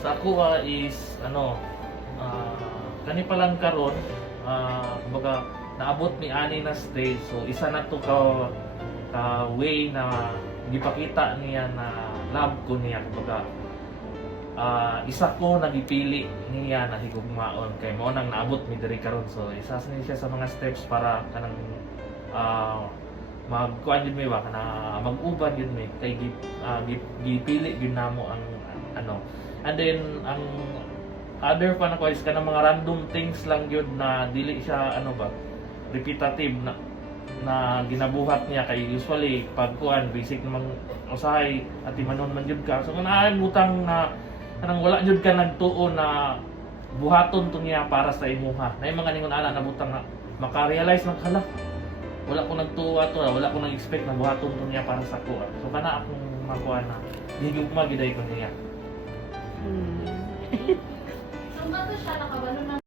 Sa ako is ano, kani pa lang karon, kumbaga naabot ni ani na stage, so isa na to ka way na gipakita niya na love ko niya, kumbaga isa ko nagipili niya na higugmaon kay mo nang naabot mi diri karon. So isa siya sa mga steps para kanang magkuan gyud mi ba kana mag-uban gyud mi kay gipili gyud namo ang ano. And then ang other pa na ko is kanang mga random things lang gyud na dili siya ano ba repetitive na ginabuhat niya kay usually pag kuan basic namang usahay at imanon man gyud ka. So kung butang na kanang wala jud ka nagtuo na buhaton to niya para sa imuha. Na yung mga ningon ana na butang na maka-realize ng hala. Wala ko nagtuo ato, wala ko nag-expect na buhaton to niya para sa ko. So kana akong makuha na higugma giday ko niya. So ba to siya nakabalo na